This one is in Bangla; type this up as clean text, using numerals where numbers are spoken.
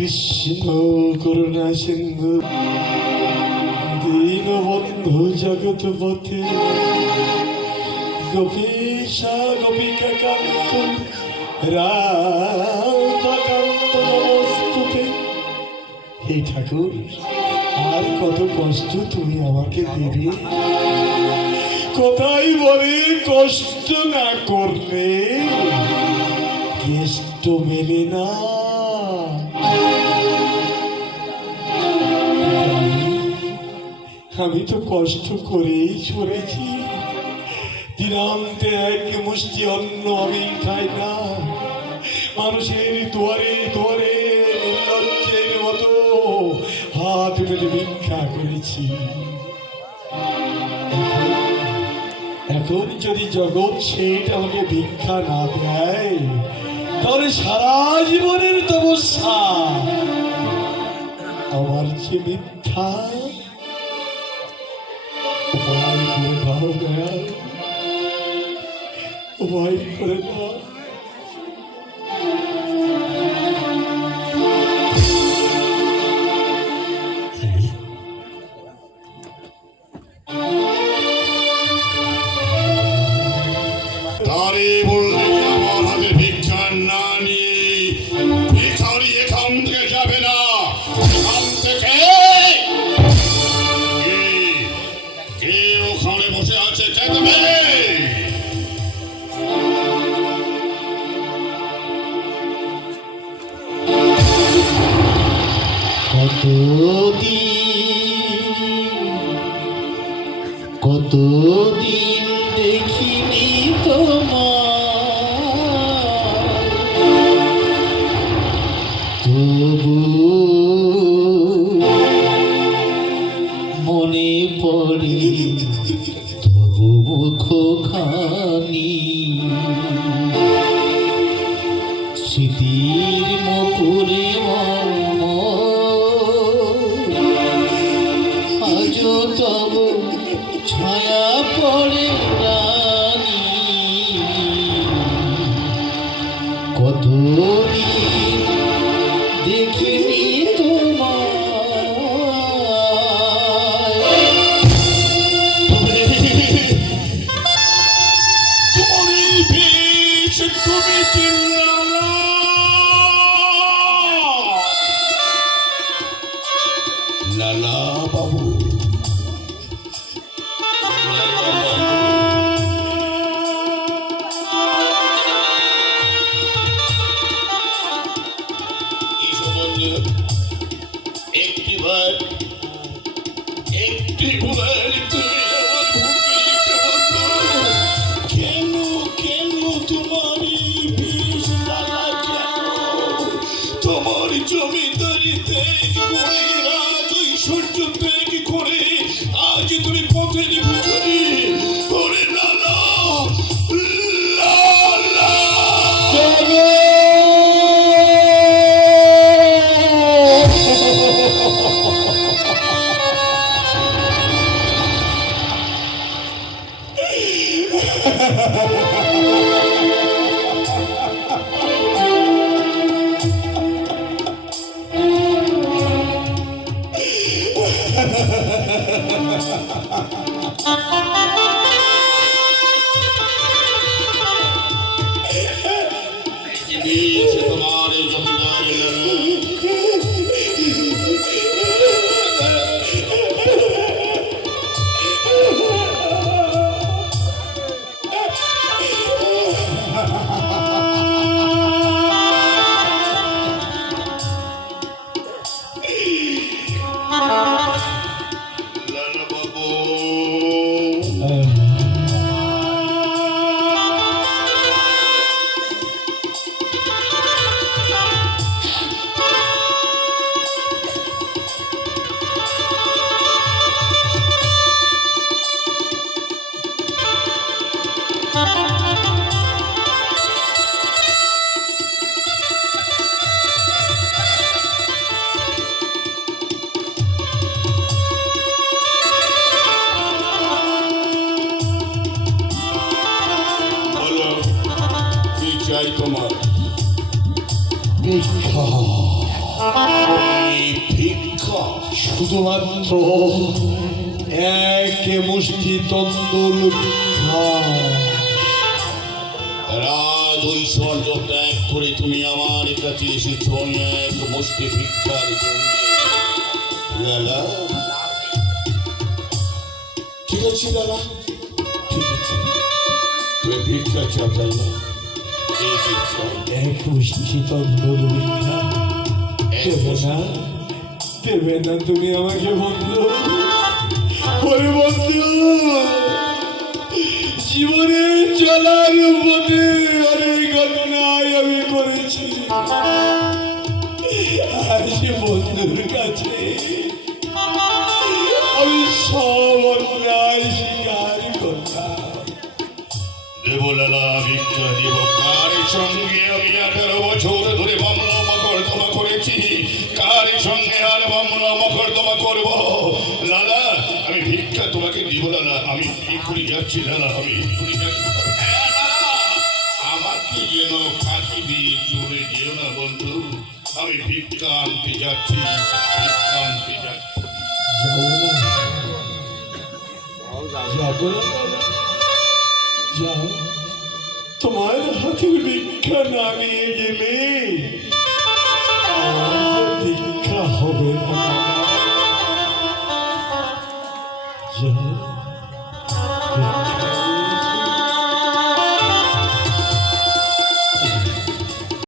কৃষ্ণ করুণা সিন্ধু দীনবন্ধু জগৎপথে গোপীশা গোপিকা কান্ত রাধাকান্ত নমস্তুতে। হে ঠাকুর, আর কত কষ্ট তুমি আমাকে দেবে? কোথায় বলে কষ্ট না করলে কেষ্ট মেলে না। আমি তো কষ্ট করেই চলেছি। দিনান্তে এক মুষ্টি অন্ন আমি খাই না। মানুষের দুয়ারে দুয়ারে নির্লজ্জের মতো হাত পেতে ভিক্ষা করেছি। এখন যদি জগৎ শেঠ আমাকে ভিক্ষা না দেয়, তাহলে সারা জীবনের তপস্যা আমার যে মিথ্যা। উপায় করে দাও দয়া, উপায় করে দাও। তারে বললে আমার হাতে ভিক্ষা না নিয়ে ভিখারি এখান থেকে যাবে না। এখান থেকে কে ওখানে বসে আছে চেতবে? কতদিন দেখিনি তোমার, তবু মনে পড়ে তবু মুখখানি। স্মৃতির মুকুরে আজও তব ছায়া পড়ে রানী। কতদিন দেখিনি তুমি চিল্লালা লালা বাবু। একটিবার তুমি আমার বুকে লিখে বলতো, কেন কেন তোমার এই বিষ লালা, কেন তোমার জমিদারি ত্যাগ করে, রাজ ঐশ্বর্য ত্যাগ করে আজ তুমি পথের ভিখারি। ওরে লালা লালা। এই ভিক্ষা শুধুমাত্র এক মুষ্টি তন্দুর ভিক্ষা। রাজ ঐশ্বর্য ত্যাগ করে তুমি আমার কাছে এসেছো এক মুষ্টি ভিক্ষার জন্য। লালা, ঠিক আছে লালা, ঠিক আছে, তুমি ভিক্ষা চাও তাই না? এই ভিক্ষা এক মুষ্টি তন্দুর ভিক্ষা দেবে না, দেবে না তুমি আমাকে বন্ধু? ওরে বন্ধু, জীবনে চলার পথে অনেক ঘটনায় আমি করেছি, আজ বন্ধুর কাছে আমি সব অন্যায় স্বীকার করলাম। দেব লালা, ভিক্ষা দেব। কার সঙ্গে আমি 18 বছর ধরে মামলা মকদ্দমা করেছি, কার সঙ্গে আর মামলা মকদ্দমা করব? লালা, আমি ভিক্ষা তোমাকে দিব লালা, আমি এক্ষুনি যাচ্ছি লালা, আমি এক্ষুনি যাচ্ছি। হ্যাঁ, লালা, আমাকে যেন ফাঁকি দিয়ে চলে যেও না বন্ধু, আমি ভিক্ষা আনতে যাচ্ছি, ভিক্ষা আনতে যাচ্ছি। যাবো না, যাবো না, যাও, তোমার হাতে ভিক্ষা না নিয়ে গেলে আমার ভিক্ষা হবে না।